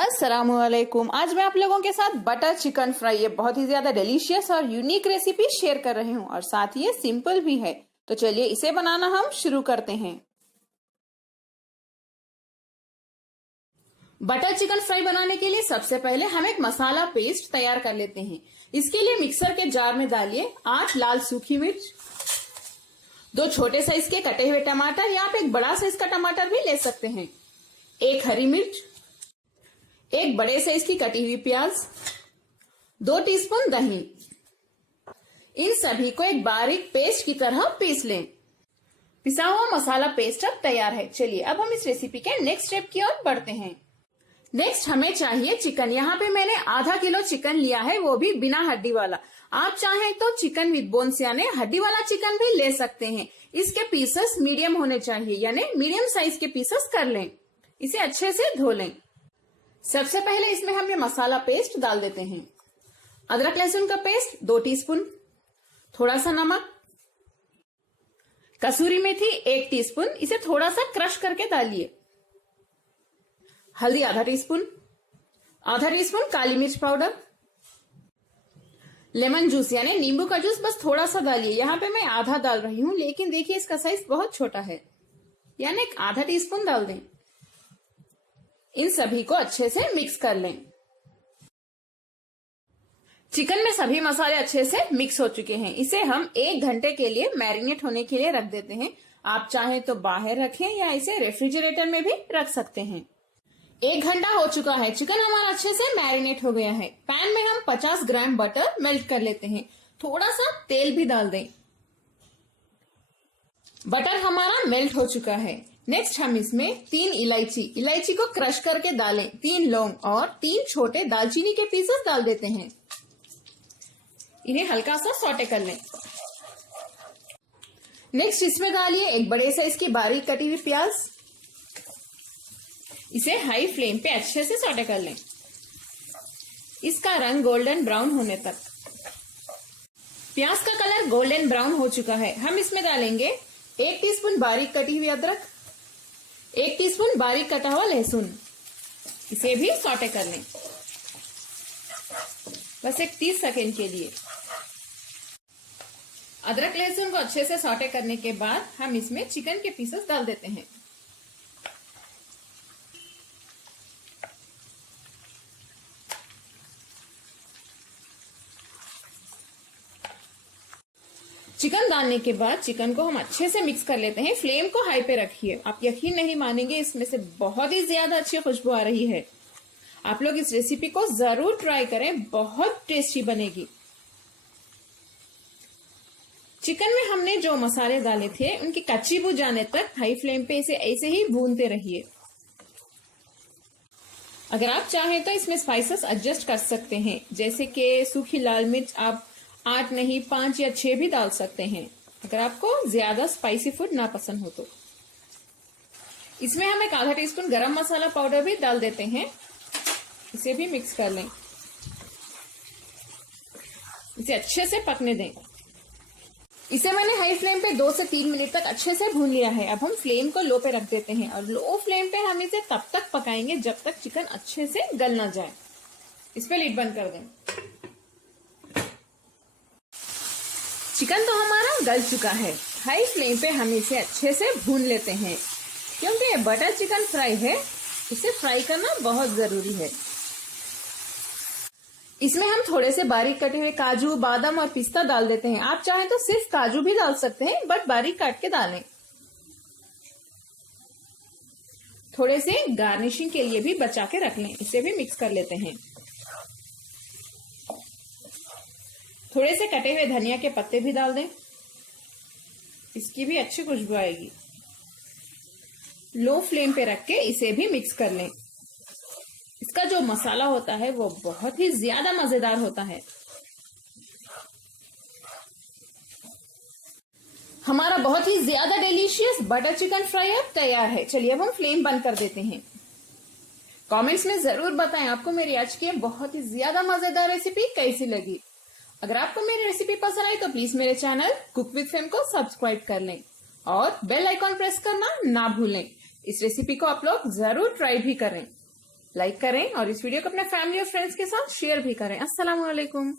अस्सलामुअलैकुम। आज मैं आप लोगों के साथ बटर चिकन फ्राई, ये बहुत ही ज्यादा डिलीशियस और यूनिक रेसिपी शेयर कर रही हूँ और साथ ही ये सिंपल भी है। तो चलिए इसे बनाना हम शुरू करते हैं। बटर चिकन फ्राई बनाने के लिए सबसे पहले हम एक मसाला पेस्ट तैयार कर लेते हैं। इसके लिए मिक्सर के जार में डालिए 8 लाल सूखी मिर्च, 2 छोटे साइज के कटे हुए टमाटर या आप एक बड़ा साइज का टमाटर भी ले सकते हैं, 1 हरी मिर्च, 1 बड़े साइज की कटी हुई प्याज, 2 टीस्पून दही। इन सभी को एक बारीक पेस्ट की तरह पीस लें। पिसा हुआ मसाला पेस्ट अब तैयार है। चलिए अब हम इस रेसिपी के नेक्स्ट स्टेप की ओर बढ़ते हैं। नेक्स्ट हमें चाहिए चिकन। यहाँ पे मैंने आधा किलो चिकन लिया है, वो भी बिना हड्डी वाला। आप चाहें तो चिकन विद बोन्स यानी हड्डी वाला चिकन भी ले सकते हैं। इसके पीसेस मीडियम होने चाहिए, यानी मीडियम साइज के पीसेस कर लें। इसे अच्छे से धो लें। सबसे पहले इसमें हम ये मसाला पेस्ट डाल देते हैं। अदरक लहसुन का पेस्ट 2 टीस्पून, थोड़ा सा नमक, कसूरी मेथी 1 टीस्पून, इसे थोड़ा सा क्रश करके डालिए। हल्दी आधा टीस्पून, आधा टीस्पून काली मिर्च पाउडर, लेमन जूस यानी नींबू का जूस बस थोड़ा सा डालिए। यहाँ पे मैं आधा डाल रही हूं, लेकिन देखिए इसका साइज बहुत छोटा है, यानी आधा टीस्पून डाल दें। इन सभी को अच्छे से मिक्स कर लें। चिकन में सभी मसाले अच्छे से मिक्स हो चुके हैं। इसे हम 1 घंटे के लिए मैरिनेट होने के लिए रख देते हैं। आप चाहें तो बाहर रखें या इसे रेफ्रिजरेटर में भी रख सकते हैं। 1 घंटा हो चुका है, चिकन हमारा अच्छे से मैरिनेट हो गया है। पैन में हम 50 ग्राम बटर मेल्ट कर लेते हैं, थोड़ा सा तेल भी डाल दें। बटर हमारा मेल्ट हो चुका है। नेक्स्ट हम इसमें 3 इलायची को क्रश करके डालें, 3 लौंग और 3 छोटे दालचीनी के पीसेस डाल देते हैं। इन्हें हल्का सा सौटे कर लें। नेक्स्ट इसमें डालिए 1 बड़े साइज की बारीक कटी हुई प्याज। इसे हाई फ्लेम पे अच्छे से सौटे कर लें, इसका रंग गोल्डन ब्राउन होने तक। प्याज का कलर गोल्डन ब्राउन हो चुका है। हम इसमें डालेंगे 1 टीस्पून बारीक कटी हुई अदरक, 1 टीस्पून बारीक कटा हुआ लहसुन। इसे भी सौटे कर लें, बस एक 30 सेकेंड के लिए। अदरक लहसुन को अच्छे से सौटे करने के बाद हम इसमें चिकन के पीसेस डाल देते हैं। चिकन डालने के बाद चिकन को हम अच्छे से मिक्स कर लेते हैं। फ्लेम को हाई पे रखिए। आप यकीन नहीं मानेंगे, इसमें से बहुत ही ज्यादा अच्छी खुशबू आ रही है। आप लोग इस रेसिपी को जरूर ट्राई करें, बहुत टेस्टी बनेगी। चिकन में हमने जो मसाले डाले थे उनकी कच्ची बू जाने तक हाई फ्लेम पे इसे ऐसे ही भूनते रहिए। अगर आप चाहें तो इसमें स्पाइसेस एडजस्ट कर सकते हैं, जैसे कि सूखी लाल मिर्च आप 8 नहीं 5 या 6 भी डाल सकते हैं, अगर आपको ज्यादा स्पाइसी फूड ना पसंद हो तो। इसमें हम एक आधा टीस्पून गरम मसाला पाउडर भी डाल देते हैं। इसे भी मिक्स कर लें। इसे अच्छे से पकने दें। इसे मैंने हाई फ्लेम पे 2 से 3 मिनट तक अच्छे से भून लिया है। अब हम फ्लेम को लो पे रख देते हैं और लो फ्लेम पे हम इसे तब तक पकाएंगे जब तक चिकन अच्छे से गल ना जाए। इस पे लिड बंद कर दें। चिकन तो हमारा गल चुका है। हाई फ्लेम पे हम इसे अच्छे से भून लेते हैं, क्योंकि ये बटर चिकन फ्राई है, इसे फ्राई करना बहुत जरूरी है। इसमें हम थोड़े से बारीक कटे हुए काजू, बादाम और पिस्ता डाल देते हैं। आप चाहें तो सिर्फ काजू भी डाल सकते हैं, बट बारीक काट के डालें। थोड़े से गार्निशिंग के लिए भी बचा के रख लें। इसे भी मिक्स कर लेते हैं। थोड़े से कटे हुए धनिया के पत्ते भी डाल दें, इसकी भी अच्छी खुशबू आएगी। लो फ्लेम पे रख के इसे भी मिक्स कर लें। इसका जो मसाला होता है वो बहुत ही ज्यादा मजेदार होता है। हमारा बहुत ही ज्यादा डिलीशियस बटर चिकन फ्राई अब तैयार है। चलिए अब हम फ्लेम बंद कर देते हैं। कमेंट्स में जरूर बताएं आपको मेरी आज की बहुत ही ज्यादा मजेदार रेसिपी कैसी लगी। अगर आपको मेरी रेसिपी पसंद आई तो प्लीज मेरे चैनल कुक विद फेम को सब्सक्राइब कर लें और बेल आइकॉन प्रेस करना ना भूलें। इस रेसिपी को आप लोग जरूर ट्राई भी करें। लाइक करें और इस वीडियो को अपने फैमिली और फ्रेंड्स के साथ शेयर भी करें। अस्सलाम वालेकुम।